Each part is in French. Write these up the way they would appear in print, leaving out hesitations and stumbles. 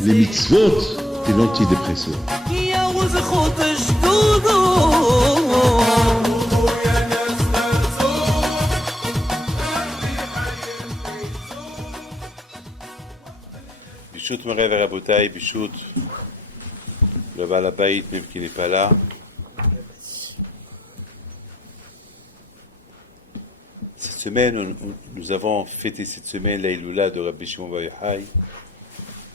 Les mitzvot et l'antidépresseur. Bichout Moray Verabotaï, Bichout, le Balabaït, même qui n'est pas là. Cette semaine, nous avons fêté cette semaine l'Aïloula de Rabbi Shimon Bar Yochai,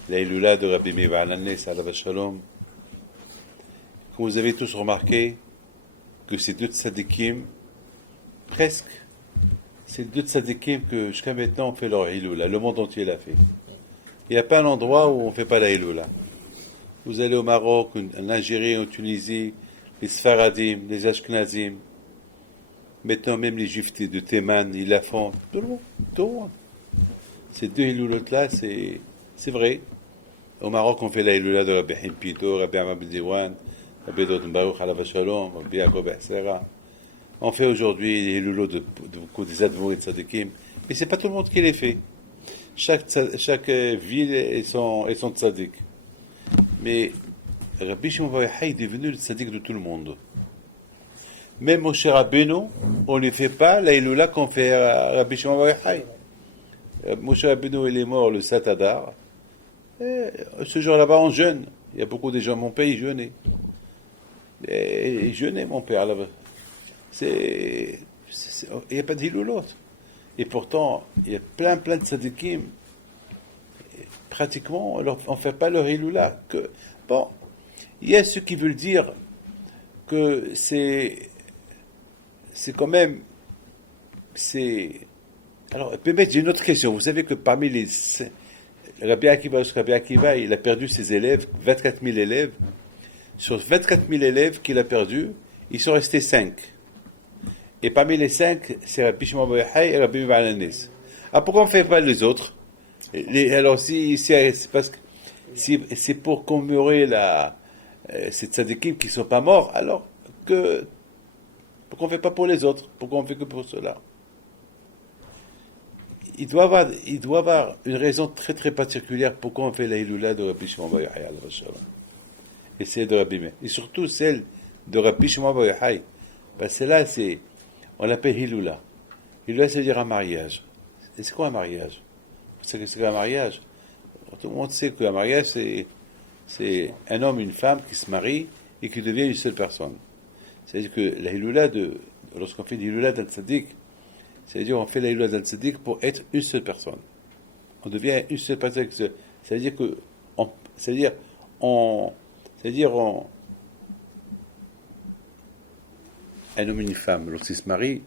l'Aïloula de Rabbi Meir Baal HaNes, Alav Shalom. Comme vous avez tous remarqué, que ces deux tzadikim, presque, ces deux tzadikim que jusqu'à maintenant ont fait leur Aïloula, le monde entier l'a fait. Il n'y a pas un endroit où on ne fait pas l'Aïloula. Vous allez au Maroc, en Algérie, en Tunisie, les Sfaradim, les Ashkenazim, maintenant même les Juifs de Théman, ils la font. Tout le monde, tout le monde. Ces deux Aïloulotes-là, c'est vrai. Au Maroc, on fait l'Aïloula de Rabbi Haim Pinto, Rabbi Amar Ben Diwan, Rabbi Dodon Baruch, Alav Shalom, Rabbi Yaakov Be'asera. On fait aujourd'hui les Aïloulotes de beaucoup des Admorim et Tzadikim, mais ce n'est pas tout le monde qui les fait. Chaque ville et son tzaddik. Mais Rabbi Shimon Bar Yochai est devenu le tzaddik de tout le monde. Même Moshe Rabbeinu, on ne fait pas l'Aïloula qu'on fait à Rabbi Shimon Bar Yochai. Moshe Rabbeinu, il est mort le 7 Adar. Ce jour-là-bas, on jeûne. Il y a beaucoup de gens, mon père, il jeûnait. Il jeûnait, mon père, là-bas. Il n'y a pas d'Aïloulote. Et pourtant, il y a plein de tzadikim. Pratiquement, on ne fait pas leur Hiloula. Bon, il y a ceux qui veulent dire que c'est quand même. Alors, peut-être, j'ai une autre question. Vous savez que parmi les. Rabbi Akiva, il a perdu ses élèves, 24 000 élèves. Sur 24 000 élèves qu'il a perdus, ils sont restés 5. Et parmi les 5, c'est Rabbi Shimon Bar Yochai et Rabbi Meir Baal HaNes. Ah, pourquoi on ne fait pas les autres? Alors, c'est parce que c'est pour commémorer ces tzadikim qui ne sont pas morts, alors que pourquoi on ne fait pas pour les autres? Pourquoi on ne fait que pour ceux-là? Il doit avoir une raison très très particulière pourquoi on fait la Hiloula de Rabbi Shimon Bar Yochai et celle de Rabbi Meir. Et surtout celle de Rabbi Shimon Bar Yochai. Parce que là, on l'appelle Hiloula. Hiloula, ça veut dire un mariage. Et c'est quoi un mariage? Vous savez ce qu'est un mariage? Tout le monde sait qu'un mariage, c'est un homme et une femme qui se marient et qui deviennent une seule personne. C'est-à-dire que la Hiloula, lorsqu'on fait l'Hiloula d'un tzaddik, c'est-à-dire qu'on fait la Hiloula d'un tzaddik pour être une seule personne. On devient une seule personne. C'est-à-dire un homme et une femme, lorsqu'ils se marient,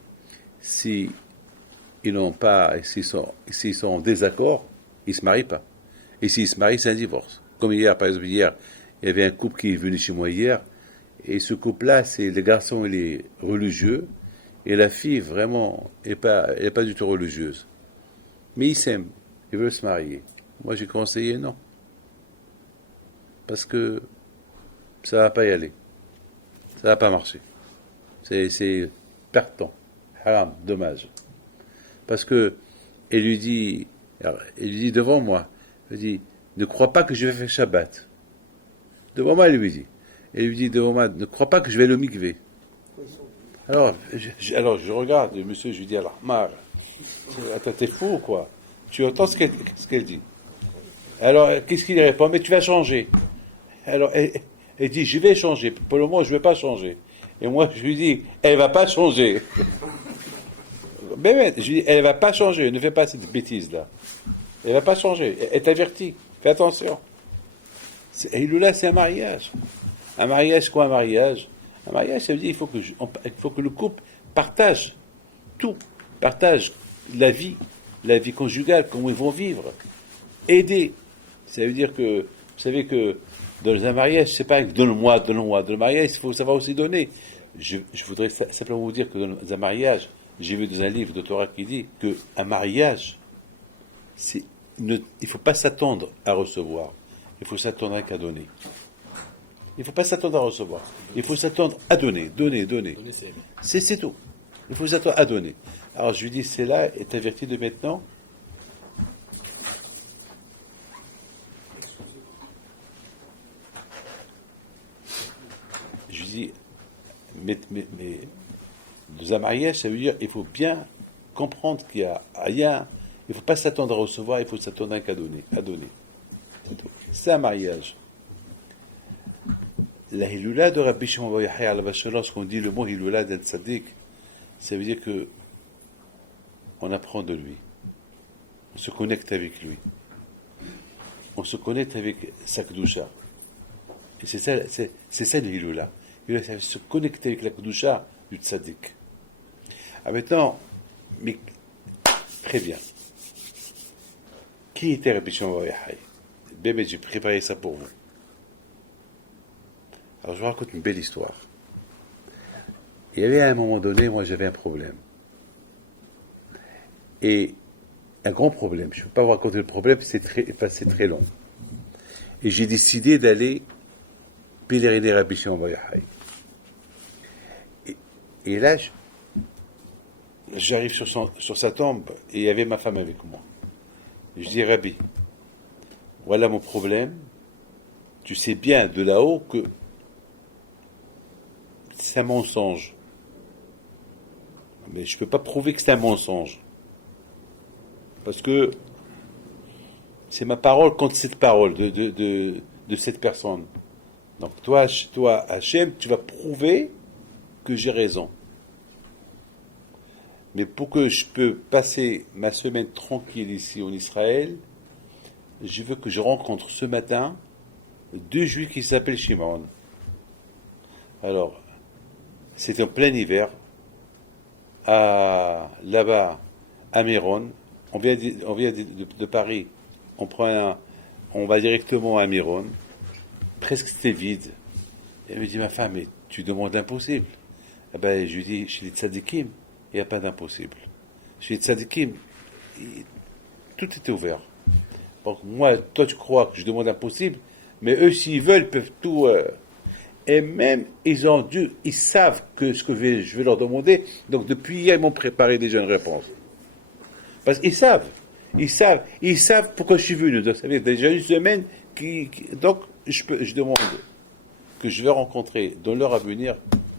s'ils sont en désaccord, ils ne se marient pas. Et s'ils se marient, c'est un divorce. Comme hier, par exemple, il y avait un couple qui est venu chez moi hier, et ce couple-là, c'est le garçon, il est religieux, et la fille, vraiment, elle n'est pas du tout religieuse. Mais ils s'aiment, ils veulent se marier. Moi, j'ai conseillé non. Parce que ça ne va pas y aller. Ça ne va pas marcher. C'est perdant, haram, dommage. Parce que elle lui dit devant moi, elle dit, ne crois pas que je vais faire Shabbat. Devant moi, elle lui dit devant moi, ne crois pas que je vais le mikvé. Alors je regarde le monsieur, je lui dis, alors, Mar, attends, t'es fou ou quoi? Tu entends ce qu'elle dit? Alors, qu'est-ce qu'il répond? Mais tu vas changer. Alors, elle dit, je vais changer. Pour le moment, je ne vais pas changer. Et moi, je lui dis, elle ne va pas changer. Mais je lui dis, elle ne va pas changer. Ne fais pas cette bêtise-là. Elle ne va pas changer. Elle t'avertit. Fais attention. Hiloula, c'est un mariage. Un mariage, quoi un mariage? Un mariage, ça veut dire qu'il faut que le couple partage tout. Partage la vie conjugale, comment ils vont vivre. Aider. Ça veut dire que, vous savez que dans un mariage, c'est pas donne-moi. Dans le mariage, il faut savoir aussi donner. Je voudrais simplement vous dire que dans un mariage, j'ai vu dans un livre de Torah qui dit qu'un mariage, il ne faut pas s'attendre à recevoir. Il faut s'attendre qu'à donner. Il ne faut pas s'attendre à recevoir. Il faut s'attendre à donner. C'est tout. Il faut s'attendre à donner. Alors je lui dis, c'est là, et ta vérité de maintenant? Je lui dis, mais dans un mariage, ça veut dire il faut bien comprendre qu'il y a rien. Il ne faut pas s'attendre à recevoir, il faut s'attendre à donner. C'est tout. C'est un mariage. La Hiloula de Rabbi Shimon Bar Yochai alav hashalom, lorsqu'on dit le mot Hiloula d'un tzaddik, ça veut dire que on apprend de lui. On se connecte avec lui. On se connecte avec sa Kedusha. Et c'est ça le Hiloula. Il va se connecter avec la Kedusha du tzaddik. Ah, maintenant, mais très bien. Qui était Rabbi Shimon Bar Yochai? Bébé, j'ai préparé ça pour vous. Alors je vous raconte une belle histoire. Il y avait à un moment donné, moi j'avais un problème. Et un grand problème. Je ne peux pas vous raconter le problème, c'est très long. Et j'ai décidé d'aller pèleriner Rabbi Shimon Bar Yochai. Et là, j'arrive sur sa tombe et il y avait ma femme avec moi. Et je dis, Rabbi, voilà mon problème. Tu sais bien de là-haut que c'est un mensonge. Mais je ne peux pas prouver que c'est un mensonge. Parce que c'est ma parole contre cette parole de cette personne. Donc toi, Hachem, tu vas prouver que j'ai raison. Mais pour que je peux passer ma semaine tranquille ici en Israël, je veux que je rencontre ce matin 2 Juifs qui s'appellent Shimon. Alors, c'est en plein hiver, là-bas, à Méron. On vient de Paris, on va directement à Méron. Presque c'était vide. Et elle me dit, ma femme, mais tu demandes l'impossible. Eh ben, je lui dis, chez les tzadikim, il n'y a pas d'impossible. Chez les tzadikim, tout était ouvert. Donc moi, toi tu crois que je demande l'impossible, mais eux, s'ils veulent, ils peuvent tout... Et même, ils savent que ce que je vais leur demander. Donc depuis hier, ils m'ont préparé déjà une réponse. Parce qu'ils savent pourquoi je suis venu. Donc ça veut dire déjà une semaine donc je demande que je vais rencontrer dans l'heure à venir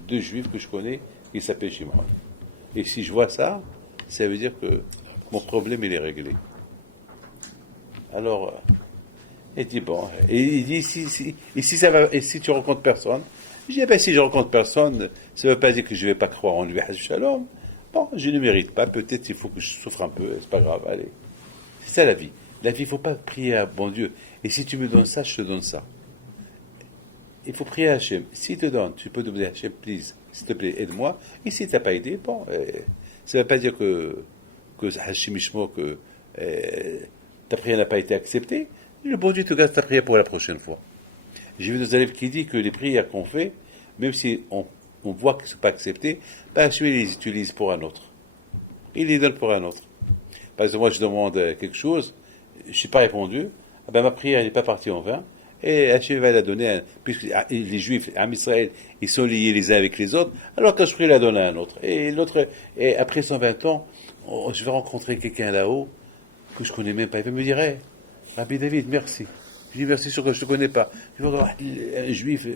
2 Juifs que je connais qui s'appellent Shimon. Et si je vois ça, ça veut dire que mon problème il est réglé. Alors, il dit bon, et il dit si tu rencontres personne, je dis ben si je rencontre personne, ça ne veut pas dire que je ne vais pas croire en lui, Shalom. Bon, je ne mérite pas, peut-être il faut que je souffre un peu, c'est pas grave, allez. C'est ça la vie. La vie, il ne faut pas prier à bon Dieu. Et si tu me donnes ça, je te donne ça. Il faut prier à Hachem. S'il te donne, tu peux demander à Hachem, please, s'il te plaît, aide-moi. Et si tu n'as pas aidé, bon, ça ne veut pas dire que Hachem Ishmo, que ta prière n'a pas été acceptée. Le bon Dieu te garde ta prière pour la prochaine fois. J'ai vu des élèves qui disent que les prières qu'on fait, même si on voit qu'elles ne sont pas acceptées, Hachem les utilise pour un autre. Il les donne pour un autre. Par exemple, moi je demande quelque chose, je ne suis pas répondu, ma prière n'est pas partie en vain, et Hachem va la donner, puisque les Juifs, en Israël, ils sont liés les uns avec les autres, alors que je prie la donne à un autre. Et l'autre, et après 120 ans, je vais rencontrer quelqu'un là-haut, que je ne connais même pas. Il va me dire, hey, Rabbi David, merci. Je dis merci sur que je ne te connais pas. Je vais voir un Juif,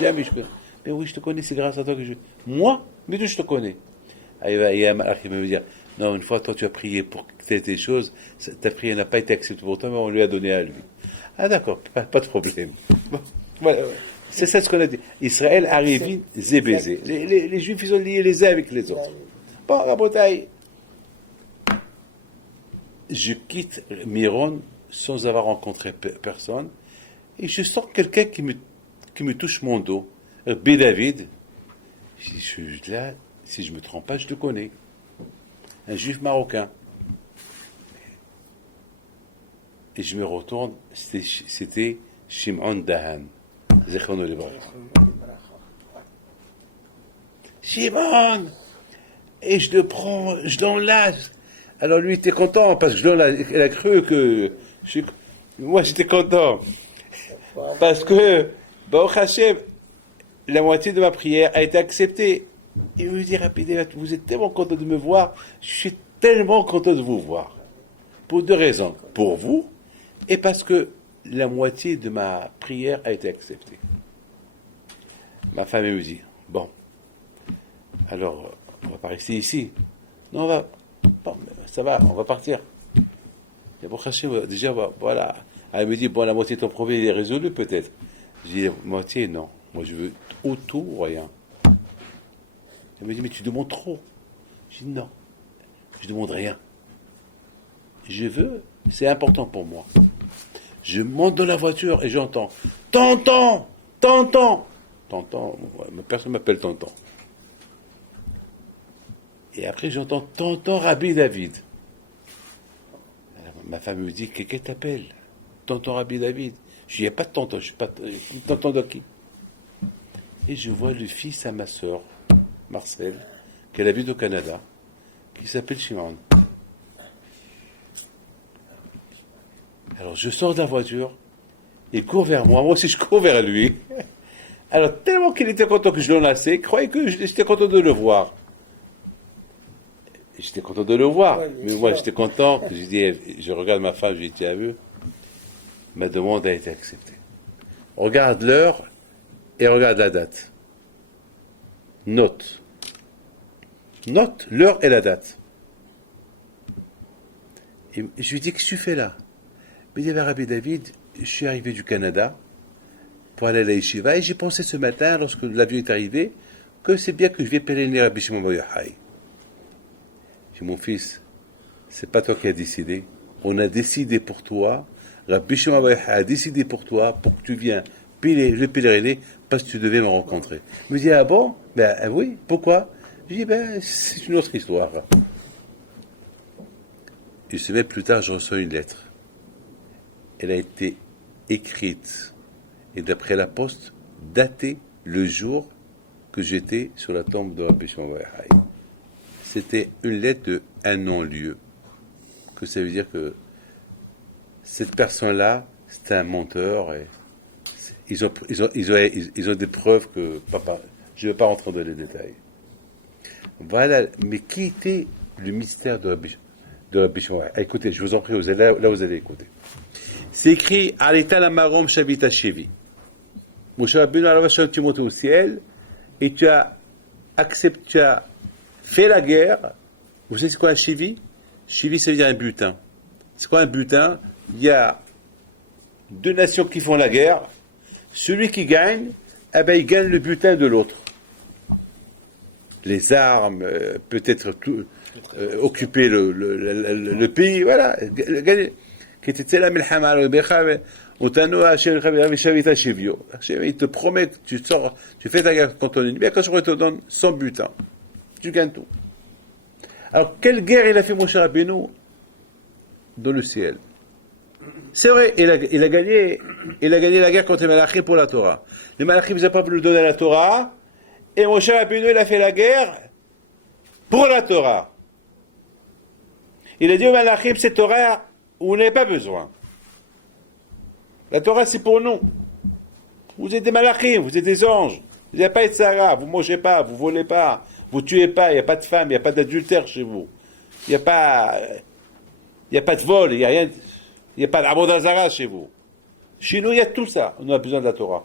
jamais je connais. Mais oui, je te connais, c'est grâce à toi que je... Moi, mais d'où je te connais? Il y a un malach qui va me dire, non, une fois, toi, tu as prié pour telle chose, ta prière n'a pas été acceptée pour toi, mais on lui a donné à lui. Ah d'accord, pas de problème. Bon, voilà, c'est ça ce qu'on a dit. Israël arrive, zébézé. Les Juifs, ils sont liés les uns avec les autres. Bon, Rabotaï, je quitte Méron sans avoir rencontré personne, et je sens quelqu'un qui me touche mon dos. B. David, je dis, là, si je ne me trompe pas, je te connais. Un Juif marocain. Et je me retourne, c'était Shimon Dahan. Zechrono Libracha. Shimon! Et je le prends, je l'enlace. Alors lui était content, parce que il a cru que... moi j'étais content. Parce que, Baruch Hashem, la moitié de ma prière a été acceptée. Il me dit, Rabbi, vous êtes tellement content de me voir, je suis tellement content de vous voir. Pour deux raisons. Pour vous, et parce que la moitié de ma prière a été acceptée. Ma femme me dit, bon, alors, on va pas rester ici. Non, bon, ça va, on va partir. Et pour Hachem, déjà, voilà. Elle me dit, bon, la moitié de ton problème, il est résolu peut-être. Je dis, la moitié, non. Moi, je veux tout ou rien. Elle me dit, mais tu demandes trop. Je dis, non, je demande rien. Je veux, c'est important pour moi. Je monte dans la voiture et j'entends, Tonton, Tonton. Tonton, personne ne m'appelle Tonton. Et après, j'entends Tonton Rabbi David. Alors, ma femme me dit, qu'est-ce qu'elle t'appelle? Tonton Rabbi David. Je dis, il n'y a pas de tonton, je suis pas tonton de qui? Et je vois le fils à ma sœur, Marcel, qu'elle habite au Canada, qui s'appelle Shimon. Alors je sors de la voiture, il court vers moi aussi je cours vers lui. Alors tellement qu'il était content que je l'enlaçais, il croyait que j'étais content de le voir. J'étais content de le voir, mais moi j'étais content, je regarde ma femme, je lui dis, tiens, vu, ma demande a été acceptée. Regarde l'heure et regarde la date. Note l'heure et la date. Et je lui dis, qu'est-ce que tu fais là? Il me dit, Rabbi David, je suis arrivé du Canada pour aller à la yeshiva et j'ai pensé ce matin, lorsque l'avion est arrivé, que c'est bien que je vais pèleriner à Rabbi Shimon Bar Yochai. J'ai dit, mon fils, c'est pas toi qui as décidé. On a décidé pour toi, Rabbi Shimon Bar Yochai a décidé pour toi, pour que tu viennes pèleriner, parce que tu devais me rencontrer. Il me dit, ah bon? Ben oui, pourquoi? Je dis, c'est une autre histoire. Une semaine plus tard, je reçois une lettre. Elle a été écrite et d'après la poste, datée le jour que j'étais sur la tombe de Rabbi Shimon Bar Yochai. C'était une lettre de un non-lieu. Que ça veut dire que cette personne-là, c'était un menteur. Et ils ont des preuves que papa. Je ne vais pas rentrer dans les détails. Voilà. Mais qui était le mystère de Rabbi Shimon? Écoutez, je vous en prie, là vous allez écouter. C'est écrit Alita la marom shavita shevi. Moshe Rabbeinu alav hashalom, tu montes au ciel et tu as fait la guerre. Vous savez c'est quoi un shevi? Shevi, ça veut dire un butin. C'est quoi un butin? Il y a deux nations qui font la guerre. Celui qui gagne, il gagne le butin de l'autre. Les armes, peut-être occuper le pays, voilà, gagner. Il te promet que tu sors, tu fais ta guerre contre ton ennemi, quand je te donne 100 butin, tu gagnes tout. Alors, quelle guerre il a fait Moshe Rabbeinu? Dans le ciel. C'est vrai, il a gagné la guerre contre les Malachim pour la Torah. Les Malachim n'ont pas voulu donner la Torah, et Moshe Rabbeinu, il a fait la guerre pour la Torah. Il a dit aux Malachim, cette Torah, vous n'avez pas besoin. La Torah, c'est pour nous. Vous êtes des malachim, vous êtes des anges. Vous n'avez pas de Sarah, vous ne mangez pas, vous ne volez pas, vous ne tuez pas, il n'y a pas de femme, il n'y a pas d'adultère chez vous. Il n'y a pas de vol, il n'y a rien, il n'y a pas d'abondazara chez vous. Chez nous, il y a tout ça. On a besoin de la Torah.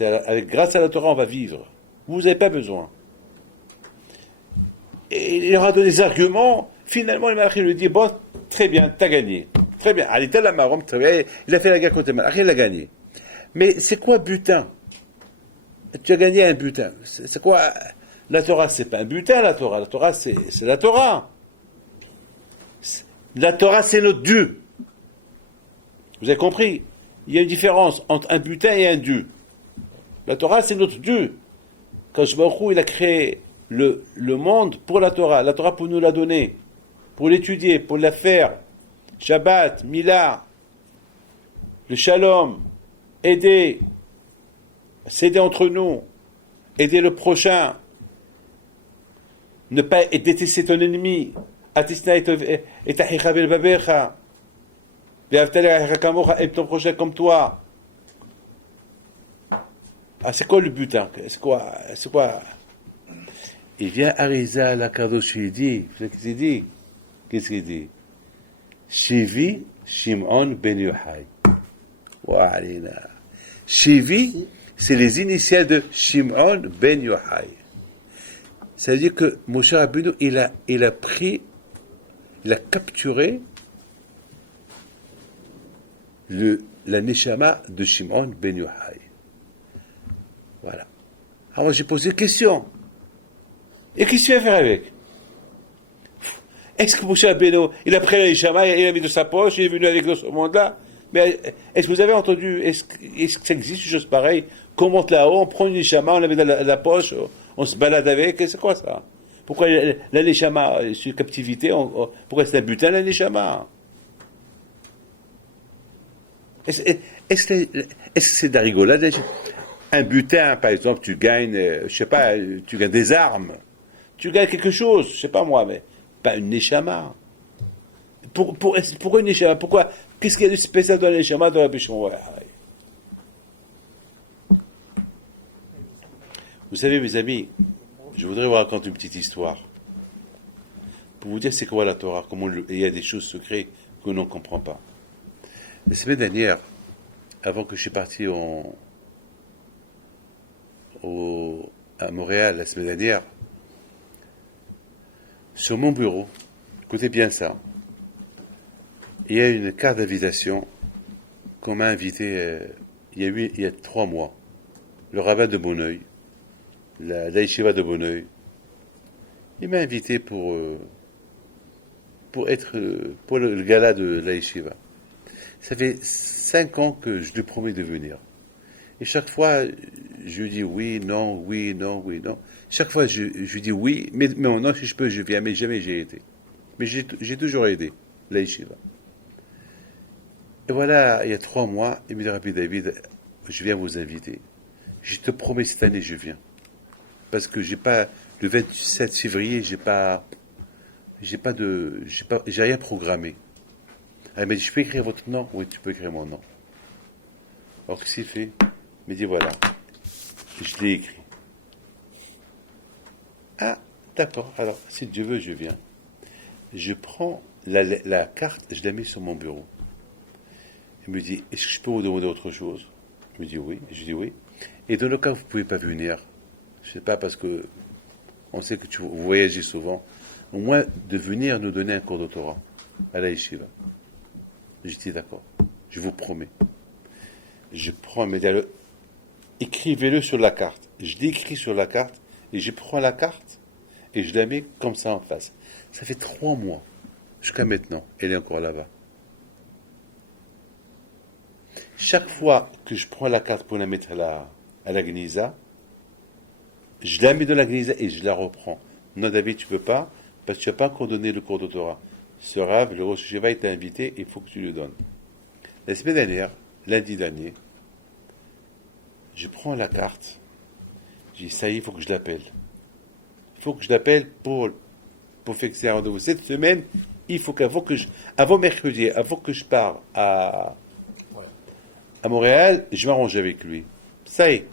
Grâce à la Torah, on va vivre. Vous n'avez pas besoin. Et il aura donné des arguments. Finalement, le malachim lui dit, bon, très bien, t'as gagné. Très bien. Alita la marom, très bien. Il a fait la guerre contre les malachim, il a gagné. Mais c'est quoi butin? Tu as gagné un butin. C'est quoi? La Torah, c'est pas un butin, la Torah. La Torah, c'est la Torah. La Torah, c'est notre Dieu. Vous avez compris? Il y a une différence entre un butin et un Dieu. La Torah, c'est notre Dieu. Quand Baruch Hu, il a créé le monde pour la Torah pour nous la donner, pour l'étudier, pour la faire. Shabbat, Mila, le Shalom, aider, s'aider entre nous, aider le prochain, ne pas détester ton ennemi. Atisna et achicha babecha, ve'avtali achicha kamocha, aime ton prochain comme toi. Ah, c'est quoi le but? C'est quoi Il vient Arisa à la Kadosh, il dit, vous savez ce qu'il dit? Qu'est-ce qu'il dit? Shivi Shimon ben Yochai. Walina. Shivi, c'est les initiales de Shimon ben Yochai. Ça veut dire que Moshe Rabbeinu, il a capturé la Neshama de Shimon ben Yochai. Voilà. Alors j'ai posé une question. Et qu'est-ce que tu vas faire avec? Est-ce que Moshe Rabbeinu, il a pris la Neshama, il l'a mis dans sa poche, il est venu avec dans ce monde-là? Mais est-ce que vous avez entendu, est-ce que ça existe une chose pareille? Qu'on monte là-haut, on prend une Neshama, on la met dans la poche, on se balade avec, c'est quoi ça? Pourquoi la Neshama, sur captivité, pourquoi c'est un butin la Neshama? Est-ce que c'est de la rigolade? Un butin, par exemple, tu gagnes, je sais pas, tu gagnes des armes, tu gagnes quelque chose, je sais pas moi, mais pas une Neshama. Pourquoi une Neshama? Pourquoi? Qu'est-ce qu'il y a de spécial dans la Neshama de Rabbi Shimon? Vous savez, mes amis, je voudrais vous raconter une petite histoire pour vous dire c'est quoi la Torah, comment il y a des choses secrètes que l'on ne comprend pas. La semaine dernière, avant que je suis parti à Montréal, la semaine dernière, sur mon bureau, écoutez bien ça, il y a une carte d'invitation qu'on m'a invité il y a 3 mois, le rabbin de Bonneuil, la yeshiva de Bonneuil, il m'a invité pour le gala de la yeshiva. Ça fait 5 ans que je lui promets de venir. Et chaque fois, je lui dis oui, non, oui, non, oui, non. Chaque fois, je lui dis oui, mais non, si je peux, je viens, mais jamais j'ai été. Mais j'ai toujours aidé la yeshiva. Et voilà, il y a 3 mois, il me dit, Rabbi David, je viens vous inviter. Je te promets, cette année, je viens. Parce que j'ai le 27 février, j'ai rien programmé. Elle m'a dit, je peux écrire votre nom? Oui, tu peux écrire mon nom. Alors, qu'est-ce qu'il fait? Il me dit, voilà. Je l'ai écrit. Ah, d'accord. Alors, si Dieu veut, je viens. Je prends la carte, je la mets sur mon bureau. Il me dit, est-ce que je peux vous demander autre chose? Il me dit oui. Je dis oui. Et dans le cas où vous ne pouvez pas venir, je ne sais pas, parce que on sait que vous voyagez souvent, au moins de venir nous donner un cours de Torah à la yeshiva. Je dis d'accord, je vous promets. Je prends, mais écrivez-le sur la carte. Je l'écris sur la carte et je prends la carte et je la mets comme ça en face. Ça fait 3 mois jusqu'à maintenant. Elle est encore là-bas. Chaque fois que je prends la carte pour la mettre à la Gnisa, je la mets dans la Gnisa et je la reprends. Non, David, tu ne peux pas, parce que tu n'as pas encore donné le cours de Torah. Ce Rav, le Rosh Yeshiva, t'a invité, il faut que tu le donnes. La semaine dernière, lundi dernier, je prends la carte, je dis, ça y est, il faut que je l'appelle. Il faut que je l'appelle pour fixer un rendez-vous. Cette semaine, il faut avant mercredi, avant que je pars à Montréal, je m'arrange avec lui. Ça y est,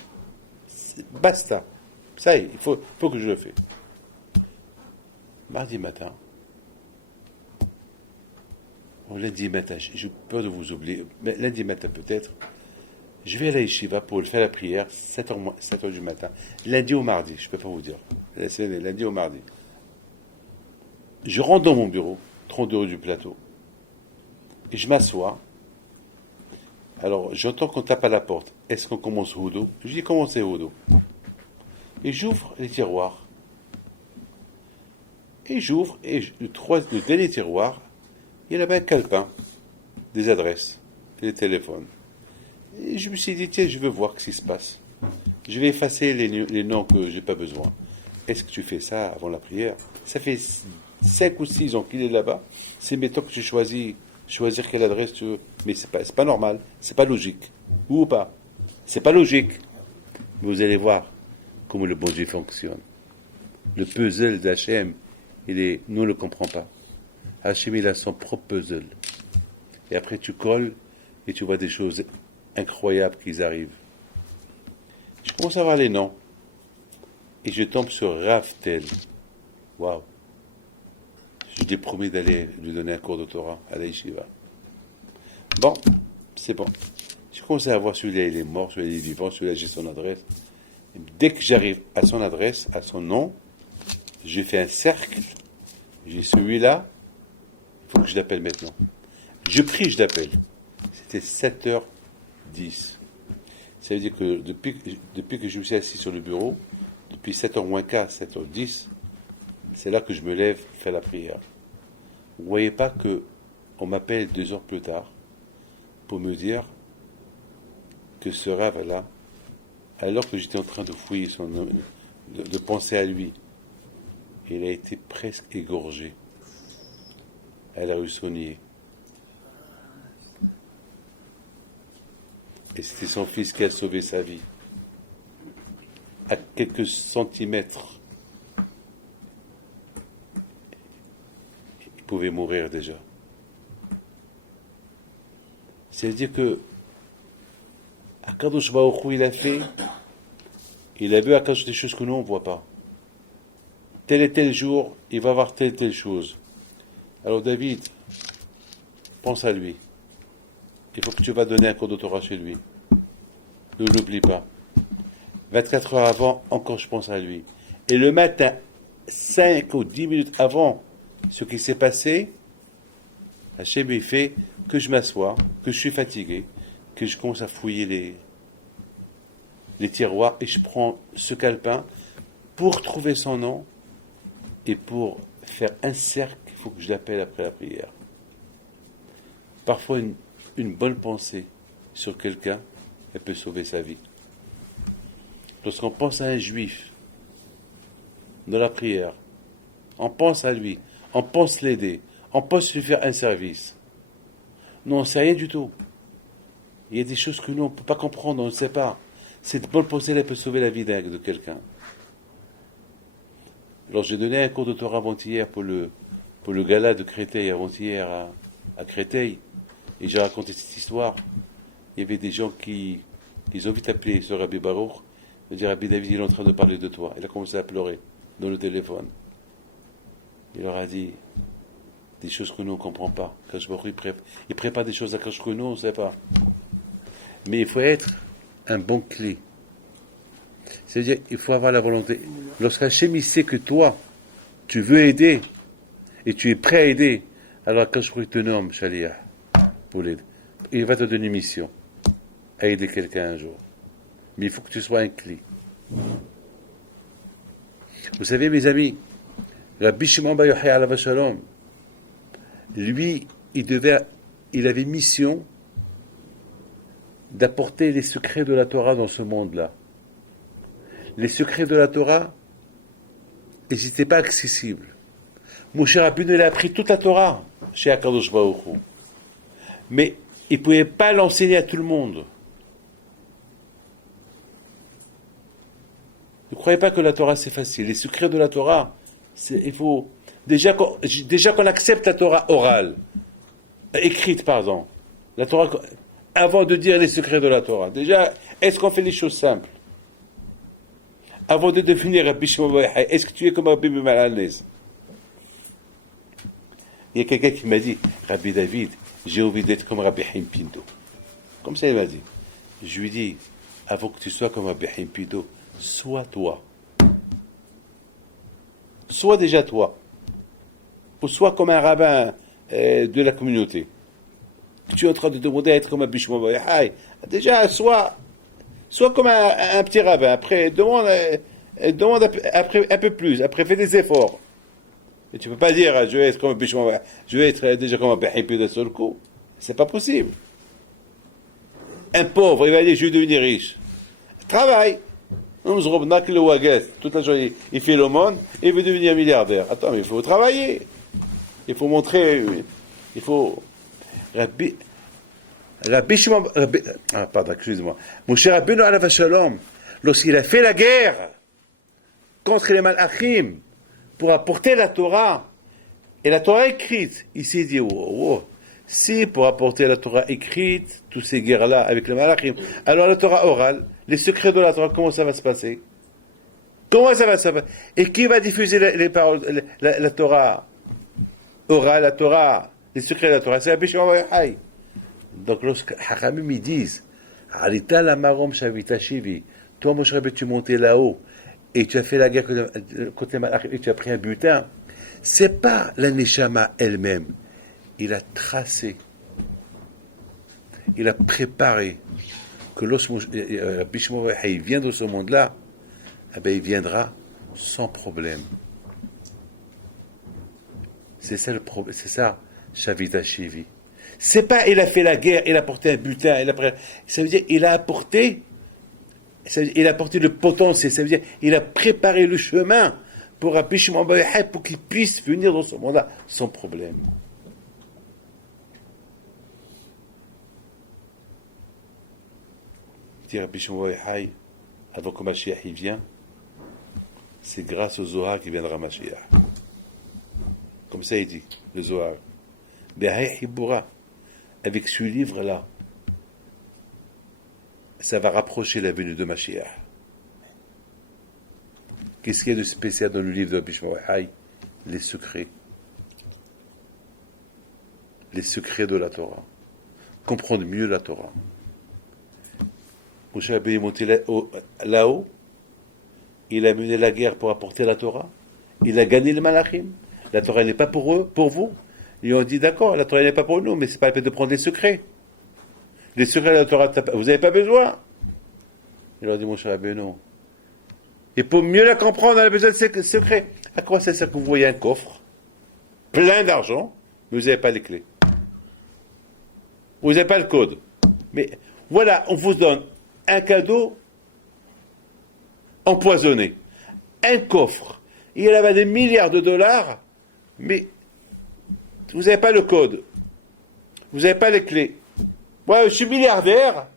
basta. Ça y est, il faut que je le fasse. Mardi matin, lundi matin, j'ai peur de vous oublier, mais lundi matin peut-être, je vais à la yeshiva pour faire la prière, 7h du matin, lundi au mardi, je ne peux pas vous dire, lundi au mardi. Je rentre dans mon bureau, 32 rue du Plateau, et je m'assois. Alors, j'entends qu'on tape à la porte. Est-ce qu'on commence Houdou? Je dis, commencez Houdou. Et j'ouvre les tiroirs. Et le dernier tiroir, il y avait un calepin, des adresses, des téléphones. Et je me suis dit, tiens, je veux voir ce qui se passe. Je vais effacer les noms que je n'ai pas besoin. Est-ce que tu fais ça avant la prière? Ça fait 5 ou 6 ans qu'il est là-bas. C'est méthode que tu choisir quelle adresse tu veux. Mais c'est pas normal, c'est pas logique. Ou pas? C'est pas logique. Mais vous allez voir comment le bon Dieu fonctionne. Le puzzle d'Hachem, nous ne le comprenons pas. Hachem, il a son propre puzzle. Et après, tu colles et tu vois des choses incroyables qui arrivent. Je commence à voir les noms. et je tombe sur Rav Tel. Waouh! Je lui ai promis d'aller lui donner un cours de Torah à la yeshiva. Bon, c'est bon. J'ai commencé à voir celui-là, il est mort, celui-là, il est vivant, celui-là, j'ai son adresse. Et dès que j'arrive à son adresse, à son nom, je fais un cercle. J'ai celui-là, il faut que je l'appelle maintenant. Je prie, je l'appelle. C'était 7h10. Ça veut dire que depuis que je me suis assis sur le bureau, depuis 7h moins quart, 7h10, c'est là que je me lève, faire la prière. Vous ne voyez pas qu'on m'appelle 2 heures plus tard pour me dire que ce rave-là, alors que j'étais en train de fouiller de penser à lui, il a été presque égorgé à la rue Saunier. Et c'était son fils qui a sauvé sa vie. À quelques centimètres, il pouvait mourir déjà. C'est-à-dire que Akadosh Baruch Hu, il a vu Akadosh des choses que nous on ne voit pas. Tel et tel jour, il va avoir telle et telle chose. Alors David, pense à lui. Il faut que tu vas donner un cours de Torah chez lui. Ne l'oublie pas. 24 heures avant, encore je pense à lui. Et le matin, 5 ou 10 minutes avant ce qui s'est passé, Hachem il fait que je m'assois, que je suis fatigué, que je commence à fouiller les tiroirs et je prends ce calepin pour trouver son nom et pour faire un cercle, il faut que je l'appelle après la prière. Parfois, une bonne pensée sur quelqu'un, elle peut sauver sa vie. Lorsqu'on pense à un juif dans la prière, on pense à lui, on pense l'aider, on pense lui faire un service. Nous, on ne sait rien du tout. Il y a des choses que nous, on ne peut pas comprendre, on ne sait pas. Cette bonne pensée, elle peut sauver la vie de quelqu'un. Alors, j'ai donné un cours de Torah avant-hier pour le gala de Créteil, avant-hier à Créteil, et j'ai raconté cette histoire. Il y avait des gens ils ont vite appelé ce Rabbi Baruch, ils ont dit Rabbi David, il est en train de parler de toi. Il a commencé à pleurer dans le téléphone. Il leur a dit des choses que nous on ne comprend pas. Akadosh Baruch Hu, il prépare des choses à Akadosh que nous on ne sait pas. Mais il faut être un bon clé. C'est-à-dire il faut avoir la volonté. Lorsqu'Hachem il sait que toi, tu veux aider et tu es prêt à aider, alors Akadosh Baruch Hu te nomme Shaliach pour l'aider. Il va te donner une mission à aider quelqu'un un jour. Mais il faut que tu sois un clé. Vous savez, mes amis, Rabbi Shimon Bar Yochai alav shalom, lui, il avait mission d'apporter les secrets de la Torah dans ce monde-là. Les secrets de la Torah, ils n'étaient pas accessibles. Moshe Rabbeinu, il a appris toute la Torah chez Akadosh Baruch Hu. Mais il ne pouvait pas l'enseigner à tout le monde. Ne croyez pas que la Torah c'est facile. Les secrets de la Torah, il faut déjà qu'on accepte la Torah orale, écrite pardon, la Torah avant de dire les secrets de la Torah. Déjà, est-ce qu'on fait les choses simples? Avant de définir Rabbi Shimon Bar Yochai, est-ce que tu es comme Rabbi Meir? Il y a quelqu'un qui m'a dit, Rabbi David, j'ai envie d'être comme Rabbi Chaim Pinto. Comme ça il m'a dit. Je lui dis, avant que tu sois comme Rabbi Chaim Pinto, sois toi. Sois déjà toi. Ou sois comme un rabbin de la communauté. Tu es en train de demander à être comme Rabbi Shimon Bar Yochai. Déjà, sois comme un petit rabbin. Après, demande après, un peu plus. Après, fais des efforts. Et tu ne peux pas dire, je vais être comme Rabbi Shimon Bar Yochai. Je vais être déjà comme Rabbi Chaim Pinto d'un seul coup. C'est pas possible. Un pauvre, il va dire, je vais devenir riche. Travaille. Toute la journée, il fait l'aumône et il veut devenir milliardaire. Attends, mais il faut travailler. Il faut montrer. Il faut. Rabbi Shimon. Pardon, excusez-moi. Moshe Rabbeinu alav shalom, lorsqu'il a fait la guerre contre les Malachim pour apporter la Torah et la Torah écrite, il s'est dit si pour apporter la Torah écrite, toutes ces guerres-là avec les Malachim, alors la Torah orale, les secrets de la Torah, comment ça va se passer? Comment ça va? Et qui va diffuser les paroles, la Torah orale, la Torah, les secrets de la Torah? C'est Rabbi Shimon Bar Yochai. Donc lorsque Hachamim ils disent, Alita la marom shavita shivi, toi Moshe Rabbeinu tu es monté là-haut et tu as fait la guerre contre les malachim et tu as pris un butin, c'est pas la neshama elle-même. Il a tracé, il a préparé que lorsque Rabbi Shimon Bar Yochai vient de ce monde-là, eh bien, il viendra sans problème. C'est ça le problème, c'est ça, Shavita Shivi. C'est pas il a fait la guerre, il a porté un butin, ça veut dire il a apporté, il a apporté le potentiel, ça veut dire il a préparé le chemin pour Rabbi Shimon Bar Yochai pour qu'il puisse venir dans ce monde-là sans problème. Dit Rabbi Shimon Bar Yochai, avant que Mashiach il vient, c'est grâce au Zohar qu'il viendra Mashiach. Comme ça il dit, le Zohar. Avec ce livre-là, ça va rapprocher la venue de Mashiach. Qu'est-ce qu'il y a de spécial dans le livre de Rabbi Shimon Bar Yochai? Les secrets. Les secrets de la Torah. Comprendre mieux la Torah. Moshe Rabbeinu est monté là-haut. Il a mené la guerre pour apporter la Torah. Il a gagné le malachim. La Torah n'est pas pour eux, pour vous. Ils ont dit d'accord, la Torah n'est pas pour nous, mais c'est pas la peine de prendre les secrets. Les secrets de la Torah, vous n'avez pas besoin. Il leur dit Moshe Rabbeinu. Et pour mieux la comprendre, on a besoin de ces secrets. À quoi ça sert que vous voyez un coffre plein d'argent, mais vous n'avez pas les clés? Vous n'avez pas le code. Mais voilà, on vous donne un cadeau empoisonné. Un coffre. Il y a là-bas des milliards de dollars, mais vous n'avez pas le code. Vous n'avez pas les clés. Moi, je suis milliardaire,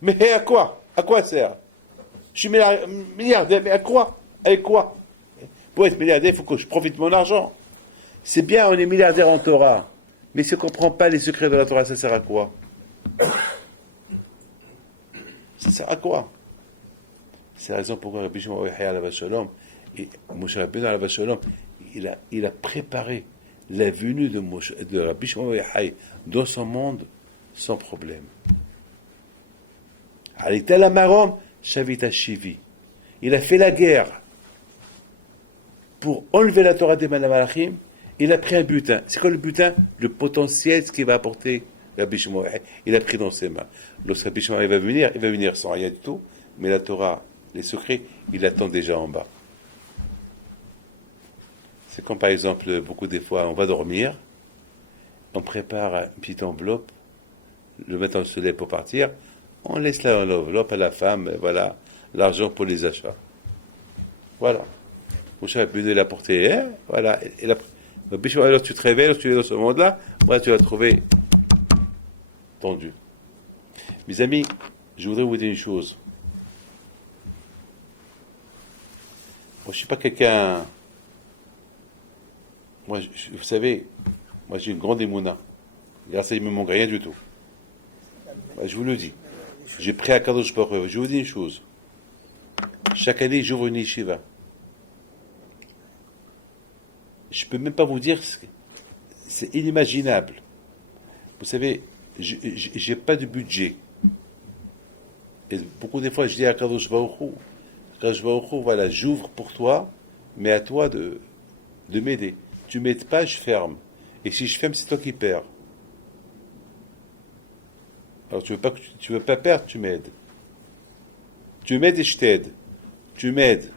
mais à quoi? À quoi ça sert? Je suis milliardaire, mais à quoi? Avec quoi? Pour être milliardaire, il faut que je profite de mon argent. C'est bien, on est milliardaire en Torah, mais si on ne comprend pas les secrets de la Torah, ça sert à quoi? Ça sert à quoi? C'est la raison pourquoi Rabbi Shimon Bar Yochai alav shalom, et Moshe Rabbeinu alav shalom, il a préparé la venue de Rabbi Shimon Bar Yochai dans son monde sans problème. Alita la marom shavita shivi. Il a fait la guerre pour enlever la Torah des malachim. Il a pris un butin. C'est quoi le butin? Le potentiel, ce qu'il va apporter Rabbi Shimon Bar Yochai. Il a pris dans ses mains. Lorsque Rabbi Shimon il va venir sans rien du tout, mais la Torah, les secrets, il attend déjà en bas. C'est comme par exemple, beaucoup des fois, on va dormir, on prépare une petite enveloppe, le matin on se lève pour partir, on laisse l'enveloppe à la femme, voilà, l'argent pour les achats. Voilà. Mon cher Rabbeinu l'a porté, hein, voilà. Alors tu te réveilles, lorsque tu es dans ce monde-là, voilà, tu vas trouver tendu. Mes amis, je voudrais vous dire une chose. Moi, je ne suis pas quelqu'un... Moi, vous savez, moi j'ai une grande émouna. Grâce à il ne me manque rien du tout. Je vous le dis. J'ai pris à Kadosh Baruch Hu. Je vous dis une chose. Chaque année, j'ouvre une yeshiva. Je ne peux même pas vous dire, c'est inimaginable. Vous savez, je n'ai pas de budget. Et beaucoup de fois, je dis à Kadosh Baruch Hu, voilà, j'ouvre pour toi, mais à toi de m'aider. Tu m'aides pas, je ferme. Et si je ferme, c'est toi qui perds. Alors tu veux pas perdre, tu m'aides. Tu m'aides et je t'aide. Tu m'aides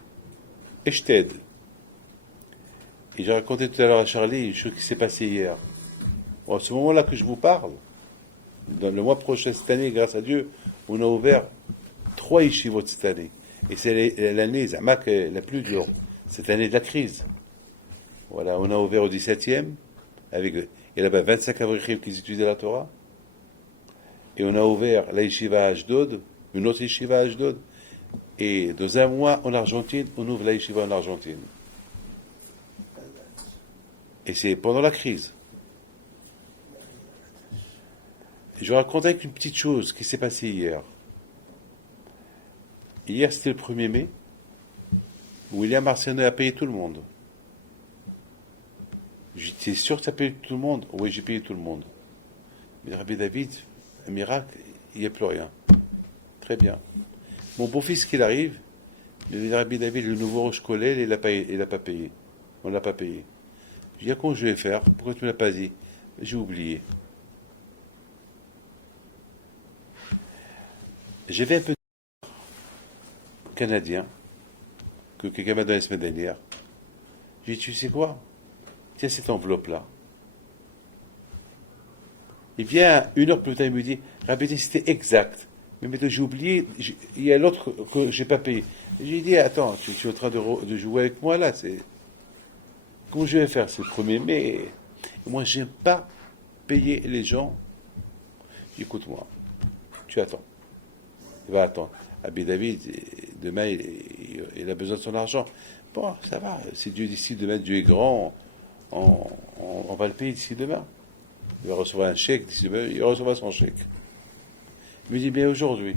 et je t'aide. Et j'ai raconté tout à l'heure à Charlie une chose qui s'est passée hier. Bon, à ce moment-là que je vous parle, dans le mois prochain, cette année, grâce à Dieu, on a ouvert 3 yeshivot cette année. Et c'est l'année Zamak la plus dure. Cette année de la crise. Voilà, on a ouvert au 17e, avec, il y a là-bas 25 avrichim qui étudiaient la Torah. Et on a ouvert la yeshiva à Ashdod, une autre yeshiva à Ashdod. Et dans un mois, en Argentine, on ouvre la yeshiva en Argentine. Et c'est pendant la crise. Et je vous racontais une petite chose qui s'est passée hier. Hier, c'était le 1er mai. William Arsenault a payé tout le monde. J'étais sûr que ça payait tout le monde. Oui, j'ai payé tout le monde. Mais Rabbi David, un miracle, il n'y a plus rien. Très bien. Mon beau-fils, qu'il arrive, il dit Rabbi David, le nouveau Rosh Kollel, il n'a pas payé. On ne l'a pas payé. Je dis, comment je vais faire? Pourquoi tu ne me l'as pas dit? J'ai oublié. J'avais un peu de canadien que quelqu'un m'a donné la semaine dernière. J'ai dit, tu sais quoi? Tiens cette enveloppe-là. Il vient 1 heure plus tard, il me dit, Rabbi, c'était exact. Mais maintenant j'ai oublié, il y a l'autre que j'ai pas payé. J'ai dit, attends, tu es en train de jouer avec moi là, comment je vais faire? C'est le 1er mai. Et moi, j'aime pas payer les gens. Écoute-moi, tu attends. Il va attendre. Rabbi David, demain, il a besoin de son argent. Bon, ça va, si Dieu décide demain, Dieu est grand, on va le payer d'ici demain. Il va recevoir un chèque d'ici demain, il recevra son chèque. Il me dit, bien aujourd'hui.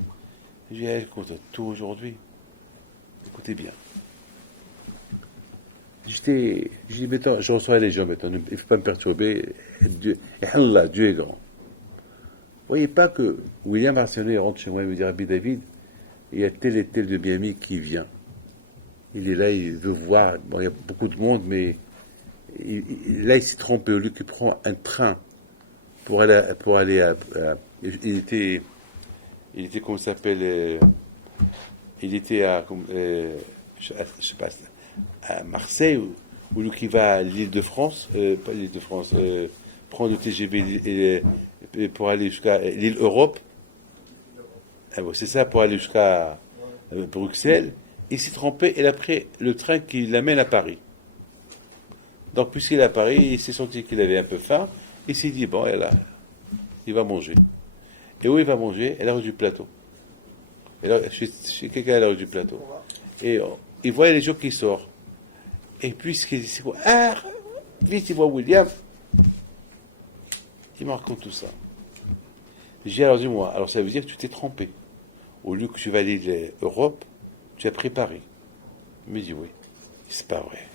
Je dis, écoute, tout aujourd'hui. Écoutez bien. Je dis, maintenant, je reçois les gens maintenant, il ne faut pas me perturber. Dieu, Allah, Dieu est grand. Vous voyez pas que William Arsenault rentre chez moi et me dit, Rabbi David, il y a tel et tel de Miami qui vient. Il est là, il veut voir. Bon, il y a beaucoup de monde, mais là, il s'est trompé. Au lieu qu'il prend un train pour aller à il était comment ça s'appelle, il était je sais pas, à Marseille, ou lui qui va à l'île de France, pas l'île de France, prendre le TGV pour aller jusqu'à l'île Europe. Ah bon, c'est ça, pour aller jusqu'à Bruxelles. Il s'est trompé, il a pris le train qui l'amène à Paris. Donc, puisqu'il est à Paris, il s'est senti qu'il avait un peu faim. Il s'est dit, bon, il va manger. Et où il va manger? À la rue du Plateau. Et là, chez quelqu'un à la rue du Plateau. Et il voit les gens qui sortent. Et puisqu'il dit, vite, il voit William. Il me raconte tout ça. J'ai dit, alors dis-moi, alors ça veut dire que tu t'es trompé. Au lieu que tu vas aller à l'Europe, tu as préparé. Il me dit, oui. C'est pas vrai.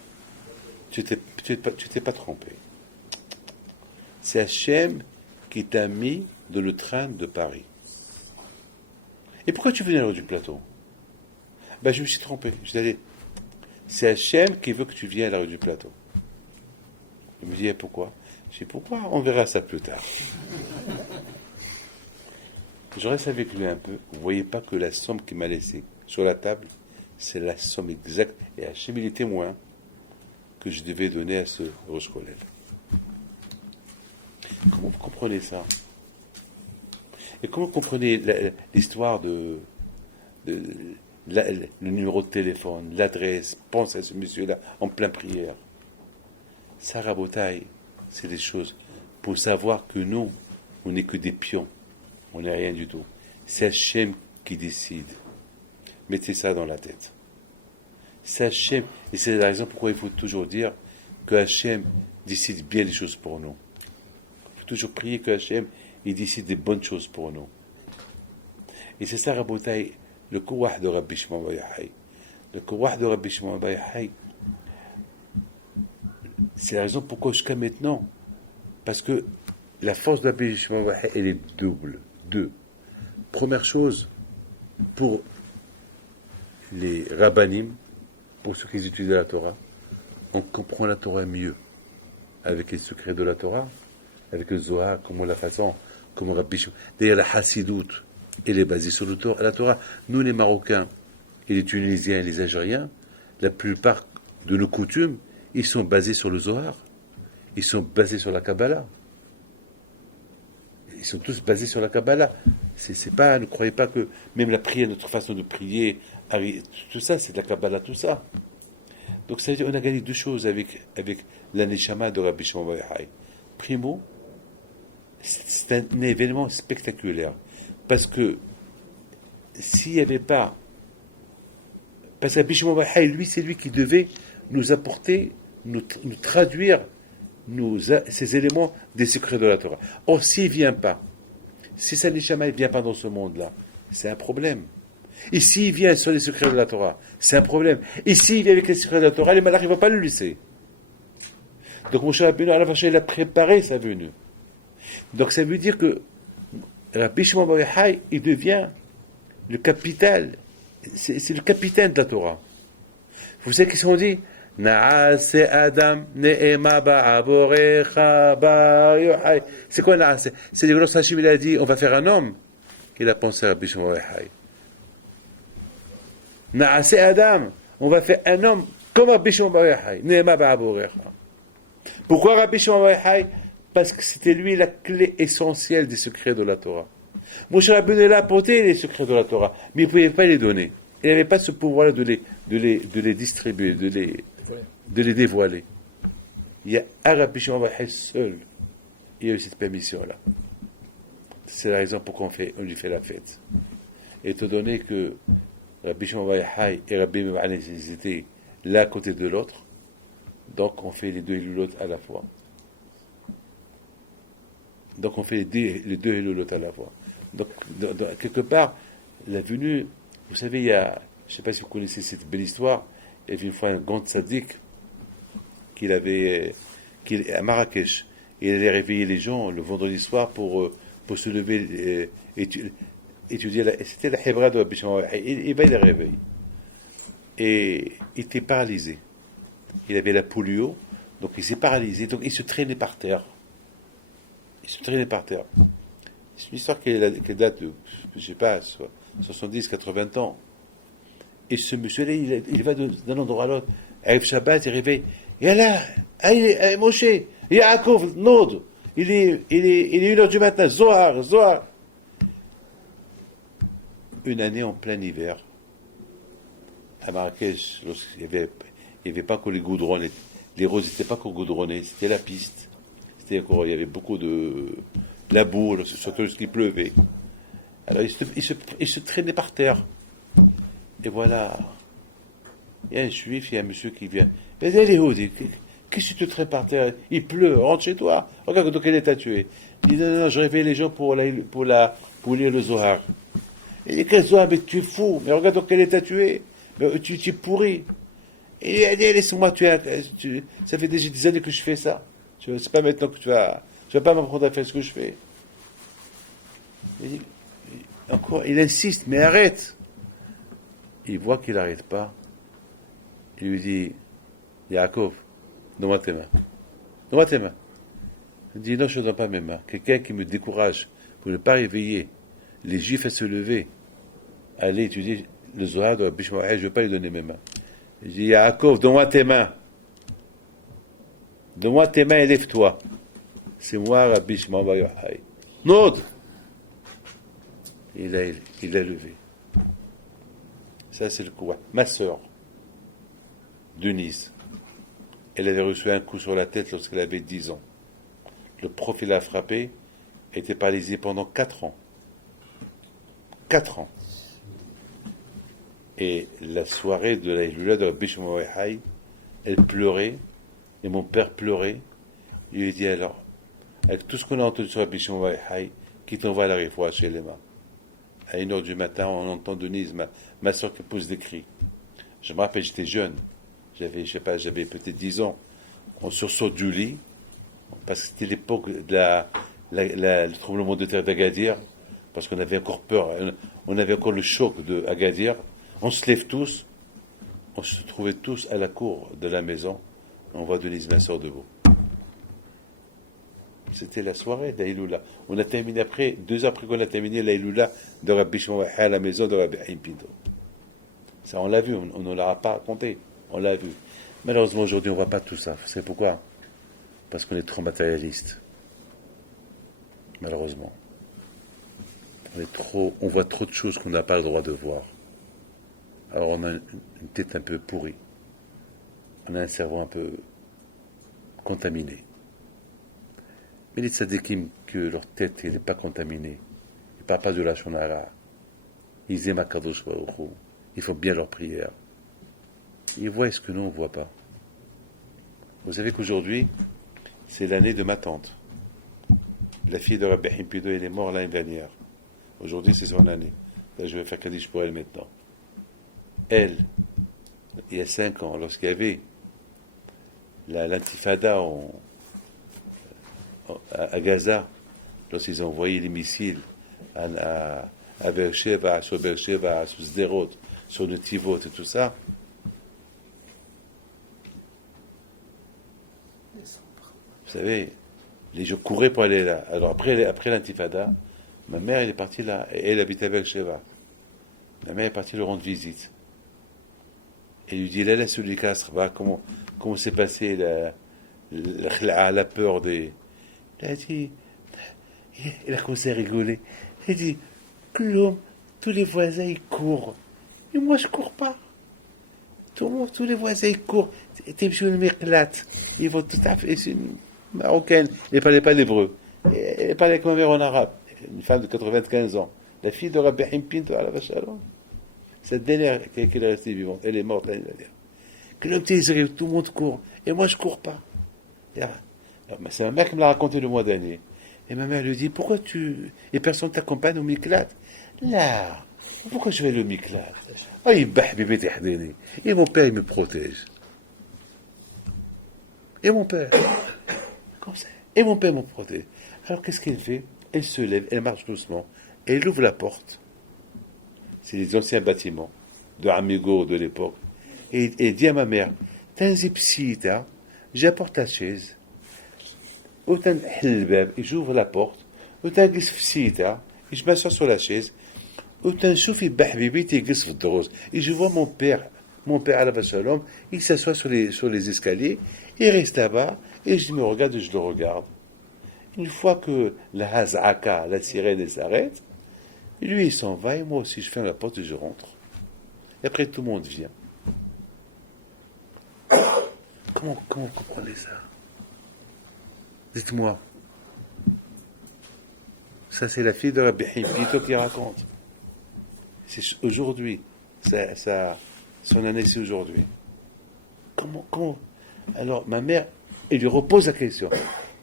Tu t'es pas trompé. C'est Hachem qui t'a mis dans le train de Paris. Et pourquoi tu venais à l'heure du Plateau? Ben, je me suis trompé. Je t'ai dit, c'est Hachem qui veut que tu viennes à la rue du Plateau. Il me dit, pourquoi? Je dis, pourquoi? On verra ça plus tard. Je reste avec lui un peu. Vous ne voyez pas que la somme qu'il m'a laissée sur la table, c'est la somme exacte. Et Hachem, il est témoin que je devais donner à ce Rosh Kollel. Comment vous comprenez ça? Et comment vous comprenez l'histoire le numéro de téléphone, l'adresse? Pense à ce monsieur-là en pleine prière. Ça, Rabotaï, c'est des choses pour savoir que nous, on n'est que des pions. On n'est rien du tout. C'est Hachem qui décide. Mettez ça dans la tête. C'est Hachem. Et c'est la raison pourquoi il faut toujours dire que Hachem décide bien les choses pour nous. Il faut toujours prier que Hachem il décide des bonnes choses pour nous. Et c'est ça, Rabotaï, le kouah de Rabbi Shimon Bar Yochai. Le kouah de Rabbi Shimon Bar Yochai, c'est la raison pourquoi jusqu'à maintenant, parce que la force de Rabbi Shimon Bar Yochai, elle est double. Deux. Première chose, pour les rabbanim, pour ceux qui étudient la Torah, on comprend la Torah mieux avec les secrets de la Torah, avec le Zohar, comment la façon, comment Rabbi Shimon. D'ailleurs, la Hassidoute, elle est basée sur la Torah. Nous, les Marocains, et les Tunisiens et les Algériens, la plupart de nos coutumes, ils sont basés sur le Zohar. Ils sont basés sur la Kabbalah. Ils sont tous basés sur la Kabbalah. C'est pas, ne croyez pas que même la prière, notre façon de prier, tout ça, c'est de la Kabbalah, tout ça. Donc ça veut dire qu'on a gagné deux choses avec la Neshama de Rabbi Shimon Bar Yochai. Primo, c'est un événement spectaculaire. Parce que s'il n'y avait pas... Parce que Rabbi Shimon Bar Yochai, lui, c'est lui qui devait nous apporter, nous traduire ces éléments des secrets de la Torah. Or, s'il ne vient pas, si sa Neshama ne vient pas dans ce monde-là, c'est un problème. Et s'il vient sur les secrets de la Torah, c'est un problème. Et s'il vient avec les secrets de la Torah, les malachim ne vont pas le laisser. Donc Moshe Rabbeinu, il a préparé sa venue. Donc ça veut dire que Rabbi Shimon bar Yochai, il devient le capital, c'est le capitaine de la Torah. Vous savez qu'est-ce qu'on dit? Naase Adam ne'ema ba'aborecha bar Yochai. C'est quoi Naase? C'est que lorsque Hachim il a dit on va faire un homme, il a pensé à Rabbi Shimon bar Yochai. Naase Adam, on va faire un homme comme Rabbi Shimon bar Yochai, ne'ema ba'aborecha. Pourquoi Rabbi Shimon bar Yochai? Parce que c'était lui la clé essentielle des secrets de la Torah. Moshe Rabbeinu l'a apporté les secrets de la Torah, mais il ne pouvait pas les donner. Il n'avait pas ce pouvoir de les distribuer, de les dévoiler. Il y a un Rabbi Shimon bar Yochai seul. Il a eu cette permission-là. C'est la raison pour qu'on lui fait la fête. Et étant donné que Rabbi Shimon bar Yochai et Rabbi Meir ils étaient l'un à côté de l'autre, donc on fait les deux Hilulot à la fois. Donc on fait les deux Hilulot à la fois. Donc, quelque part, la venue, vous savez, il y a, je ne sais pas si vous connaissez cette belle histoire, il y avait une fois un grand tzaddik à Marrakech. Il allait réveiller les gens le vendredi soir pour se lever étudier. C'était la Hebra de Rabbi Shimon. Il va les réveiller. Et il était paralysé. Il avait la polio, donc il s'est paralysé, donc il se traînait par terre. C'est une histoire qui date de, je ne sais pas, 70, 80 ans. Et ce monsieur-là, il va d'un endroit à l'autre. Arrive Shabbat, il réveille. Et là, Moshe, Yaakov, Nod. Il est 1h du matin. Zohar. Une année en plein hiver. À Marrakech, il n'y avait pas que les goudrons. Les roses n'étaient pas encore goudronnées. C'était la piste. Il y avait beaucoup de la boue, surtout lorsqu'il pleuvait. Alors il se traînait par terre. Et voilà. Il y a un juif, il y a un monsieur qui vient. Mais elle est où? Qu'est-ce que tu te traînes par terre? Il pleut, rentre chez toi. Regarde dans quel état tu es. Il dit non, je réveille les gens pour lire le Zohar. Il dit quel Zohar? Mais tu es fou. Mais regarde dans quel état tu es. Mais tu es pourri. Et il dit laisse-moi, ça fait déjà des années que je fais ça. C'est pas maintenant que tu vas pas m'apprendre à faire ce que je fais. Il insiste, mais arrête. Il voit qu'il n'arrête pas. Il lui dit, Yaakov, donne-moi tes mains. Il dit, non, je ne donne pas mes mains. Quelqu'un qui me décourage pour ne pas réveiller les Juifs à se lever, aller étudier le Zohar de Rabbi Shimon, je ne veux pas lui donner mes mains. Il dit, Yaakov, donne-moi tes mains. Donne-moi tes mains et lève-toi. C'est moi, Rabbi Shimon bar Yochai. Nod! Il a levé. Ça, c'est le coup. Ma sœur, Denise, elle avait reçu un coup sur la tête lorsqu'elle avait 10 ans. Le prof, il l'a frappé, elle était paralysée pendant 4 ans. 4 ans. Et la soirée de la Hilula de Rabbi Shimon bar Yochai, elle pleurait. Et mon père pleurait. Il lui dit alors, avec tout ce qu'on a entendu sur Rabbi Shimon bar Yochai, qui t'envoie à la réfoua chez Lema. À 1h du matin, on entend Denise, ma soeur qui pousse des cris. Je me rappelle, j'étais jeune. J'avais peut-être 10 ans. On sursaute du lit, parce que c'était l'époque de le tremblement de terre d'Agadir, parce qu'on avait encore peur, on avait encore le choc de Agadir. On se lève tous, on se trouvait tous à la cour de la maison. On voit Denise, ma soeur, debout. C'était la soirée de la Hilula. On a terminé 2 heures après qu'on a terminé la Hilula de Rabbi Shimon bar Yochai à la maison de Rabbi Chaim Pinto. Ça, on l'a vu, on ne l'a pas raconté. On l'a vu. Malheureusement, aujourd'hui, on ne voit pas tout ça. Vous savez pourquoi? Parce qu'on est trop matérialiste. Malheureusement. On voit trop de choses qu'on n'a pas le droit de voir. Alors, on a une tête un peu pourrie. On a un cerveau un peu contaminé. Mais les tzadikim, que leur tête n'est pas contaminée, ils ne parlent pas de la shonara, ils aiment Akadosh Baruch Hu, ils font bien leur prière. Ils voient ce que nous, on ne voit pas. Vous savez qu'aujourd'hui, c'est l'année de ma tante. La fille de Rabbi Chaim Pinto, elle est morte l'année dernière. Aujourd'hui, c'est son année. Là, je vais faire Kaddish pour elle maintenant. Elle, il y a 5 ans, lorsqu'il y avait l'intifada à Gaza, lorsqu'ils ont envoyé les missiles à Beersheba, sur Sderot, sur Netivot et tout ça, vous savez, les gens couraient pour aller là. Alors après l'intifada, ma mère elle est partie là, et elle habite à Beersheba. Ma mère est partie lui rendre visite. Et lui dit, là, sur les castres, comment s'est passé la peur des... Elle a dit, il a commencé à rigoler. Il a dit, Claude, tous les voisins, ils courent. Et moi, je cours pas. Tous les voisins, ils courent. T'es une m'éclate. Ils vont tout à fait... C'est une marocaine. Elle ne parlait pas l'hébreu. Elle parlait avec ma mère en arabe. Une femme de 95 ans. La fille de Rabbi Pinto à la Vachalon. Cette dernière qui est restée vivante, elle est morte l'année dernière. Que l'homme arrive, tout le monde court. Et moi, je cours pas. C'est ma mère qui me l'a raconté le mois dernier. Et ma mère lui dit, pourquoi et personne t'accompagne au Miklat? Là, pourquoi je vais au Miklat? Ah, il bat, bébé, et mon père, il me protège. Et mon père, comme ça. Et mon père me protège. Alors, qu'est-ce qu'elle fait? Elle se lève, elle marche doucement, et elle ouvre la porte. C'est les anciens bâtiments de Amigo de l'époque. Et dit à ma mère, t'as un zipsita, j'apporte la chaise, autant et j'ouvre la porte, autant gis-fsita, et je m'assois sur la chaise, autant choufi bahbibi et gis-fdrose. Et je vois mon père à la Shalom, il s'assoit sur les escaliers, il reste là-bas, et je me regarde et je le regarde. Une fois que la hazaka, la sirène, elle s'arrête, lui, il s'en va, et moi aussi, je ferme la porte et je rentre. Et après, tout le monde vient. Comment vous comprenez ça? Dites-moi. Ça, c'est la fille de Rabbi Pito qui raconte. C'est aujourd'hui. Son année, c'est aujourd'hui. Comment? Alors, ma mère, elle lui repose la question.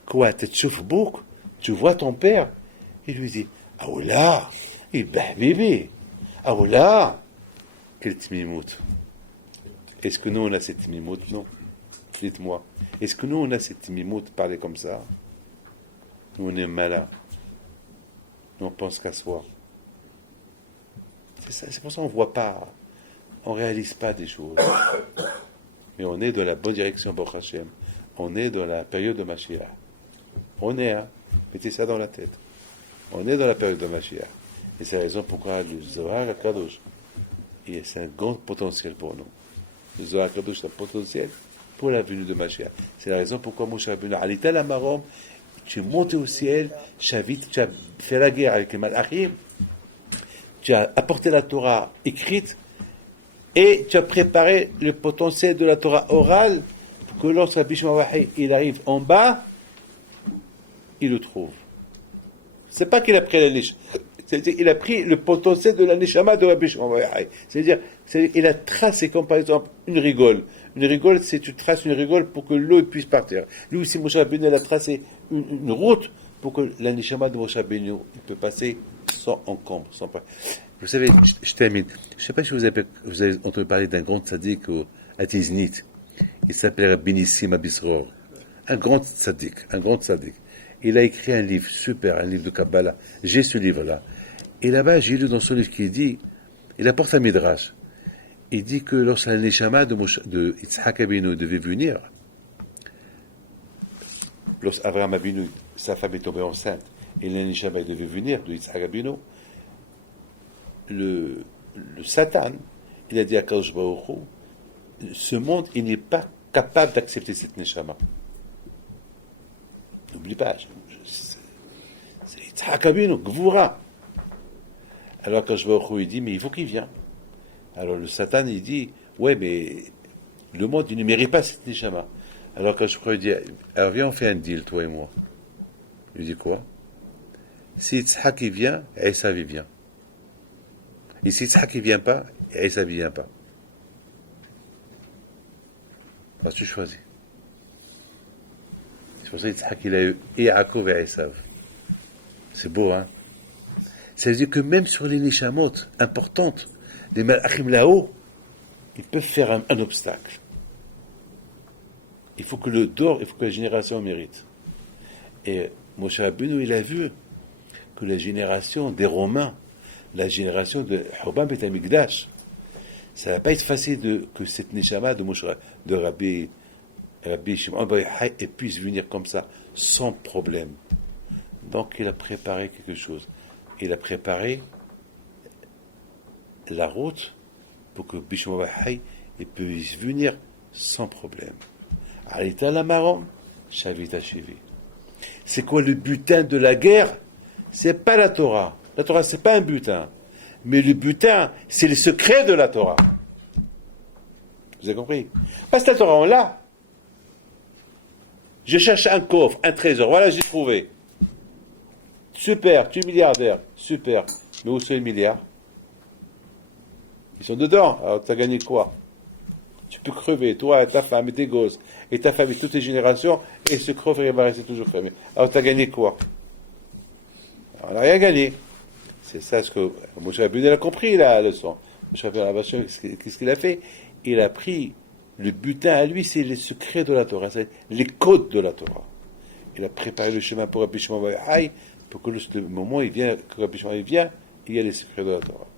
Quoi, tu vois ton père? Il lui dit, ah là, il bébé. Ah là, quel tmimout. Est-ce que nous, on a cette tmimout? Non. Dites-moi. Est-ce que nous, on a cette tmimout de parler comme ça? Nous, on est malins. Nous, on pense qu'à soi. C'est pour ça qu'on ne voit pas, on ne réalise pas des choses. Mais on est dans la bonne direction, Baruch Hashem. On est dans la période de Mashiach. On est, mettez ça dans la tête. On est dans la période de Mashiach. Et c'est la raison pourquoi le Zohar HaKadosh, c'est un grand potentiel pour nous. Le Zohar HaKadosh, c'est un potentiel pour la venue de Mashiach. C'est la raison pourquoi Moshe Rabbeinu, Alita la Marom, tu es monté au ciel, tu as fait la guerre avec les Malachim, tu as apporté la Torah écrite, et tu as préparé le potentiel de la Torah orale, pour que lorsque Rabbi Shimon Wahi, il arrive en bas, il le trouve. C'est pas qu'il a pris la niche. C'est-à-dire qu'il a pris le potentiel de la neshama de Rabbi Shimon Wahi. C'est-à-dire, il a tracé, comme par exemple, une rigole. Une rigole, c'est tu traces une rigole pour que l'eau puisse partir. Lui aussi, Moshe Rabbeinu, il a tracé une route pour que la neshama de Moshe Rabbeinu peut passer sans encombre, sans pas. Vous savez, je termine. Je ne sais pas si vous avez entendu parler d'un grand tzaddik à Tiznit. Il s'appelait Rabbi Nissim Abisror. Un grand tzaddik. Il a écrit un livre super, un livre de Kabbalah. J'ai ce livre-là. Et là-bas, j'ai lu dans son livre qu'il dit, il apporte un midrash. Il dit que lorsque la neshama de Yitzhak Abinu devait venir, lorsque Avraham Abinu, sa femme est tombée enceinte, et la neshama devait venir de Yitzhak Abinu, le Satan, il a dit à Kadosh Baruch Hu, ce monde, il n'est pas capable d'accepter cette neshama. N'oublie pas, c'est Yitzhak Abinu, Gvura. Alors Kadosh Baruch Hu, il dit, mais il faut qu'il vienne. Alors le Satan, il dit, ouais, mais le monde, il ne mérite pas cette neshama. Alors Kadosh Baruch Hu dit, alors viens, on fait un deal, toi et moi. Il dit quoi? Si Yitzhak il vient, Esav il vient. Et si Yitzhak ne vient pas, Esav ne vient pas. Alors tu choisis. C'est pour ça que Yitzhak il a eu et Yaakov et Esav. C'est beau, hein? Ça veut dire que même sur les neshamot importantes, les malachim là-haut, ils peuvent faire un obstacle. Il faut que la génération mérite. Et Moshe Rabbeinu, il a vu que la génération des Romains, la génération de Hobam et Amigdash, ça va pas être facile que cette neshama de Rabbi Shimon Bar Yochai puisse venir comme ça, sans problème. Donc il a préparé quelque chose. Il a préparé la route pour que Rabbi Shimon Bar Yochai puisse venir sans problème. Alita la marom, Shavita Shivi. C'est quoi le butin de la guerre? C'est pas la Torah. La Torah, c'est pas un butin. Mais le butin, c'est le secret de la Torah. Vous avez compris? Parce que la Torah, on l'a. Je cherche un coffre, un trésor. Voilà, j'ai trouvé. Super, tu es milliardaire. Super. Mais où sont les milliards? Ils sont dedans. Alors, tu as gagné quoi? Tu peux crever, toi, ta femme et tes gosses, et ta famille, toutes tes générations, et ce coffre, il va rester toujours fermé. Alors, tu as gagné quoi? Alors, on n'a rien gagné. C'est ça ce que Moshe Rabbeinu a compris, la leçon. Moshe Rabbeinu, qu'est-ce qu'il a fait? Il a pris le butin à lui, c'est les secrets de la Torah, c'est les codes de la Torah. Il a préparé le chemin pour Rabbi Shimon Bar Yochai, pour que le moment il vient, que Rabbi Shimon vient, il y a les secrets de la Torah.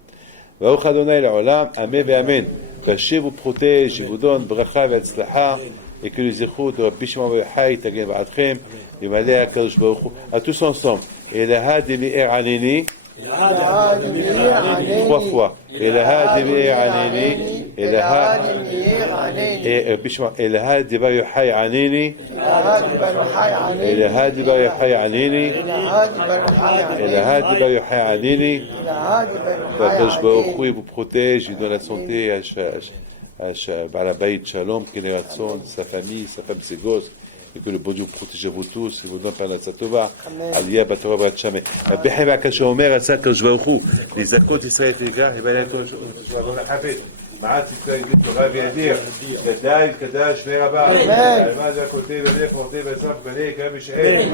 Baruch Adonai l'olam, amen et amen. Qu'Hashem vous protège et vous donne bracha et tzlacha, et que le zéchut de Rabbi Shimon Bar Yochai tagen ba'atchem, et malé HaKadosh Baruch Hu, à tous ensemble. Et la de me'er aneni, 3 fois. Et la de me'er aneni, et la de Bar Yochai aneni, et la de Bar Yochai aneni, et la de Bar Yochai aneni. Qu'Hakadosh Baruch Hu vous protège, il donne la santé à Baal Habayit Shalom, qu'il ait ratson, sa famille, sa femme, ses gosses, et que le bon Dieu vous protège à vous tous, et vous donne par la Satova, Aliyah Batorah Bat Shameh. Bechem HaKadosh Omer, Asa Kadosh Baruch Hu, les zakot Israël Tegar, et Balei Kadosh Baruch Hu, מעט ישראל תורה וידיר, גדל, קדש ורבה, אלמד והכותב, ולך מורתי ואסף, בני, קרב משעל,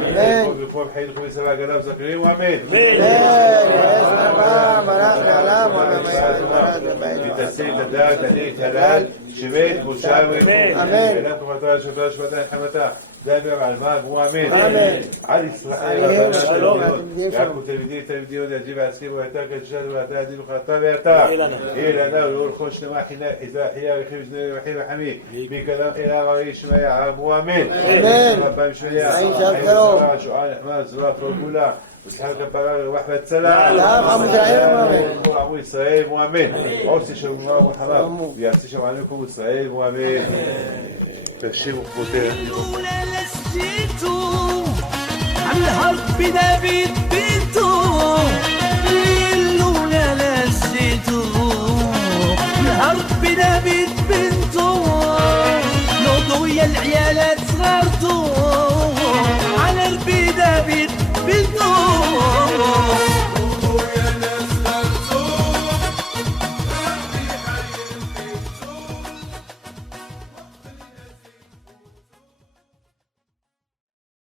ורפוב חיים וחומי סבא, הגנה וזכרים, ואמן. ותעשי את הדעת, אני את הלל, שמת, בושה ורפוב. ואלה תורתו, שבתה, שבתה, נחמתה. דבר על מה, והוא אמן. על ישראל, יעקב תלמידי, ידיב ועסקים, ואתה קדשת, ואתה ידיב וחלטה, ואתה. אילנה, ולאורכו שלמה, חינה, חיזה, חייה, וחיב זנוי, וחיב וחמי. מכלם אלה אמרי שמיה, והוא אמן. רבם שמיה, עין סברה, שועל, נחמד, זרוע, פרקולה. ושחר כפרה, ורחמת סלאם. עמו ישראל, והוא אמן. עושי שם ומר וחמר, ויעשי שם עליכם ישראל, והוא אמן. تشير وخوتها على الهرب دافيد بنتو لولا لسيتو الهرب دافيد بنتو لو ضويا العيال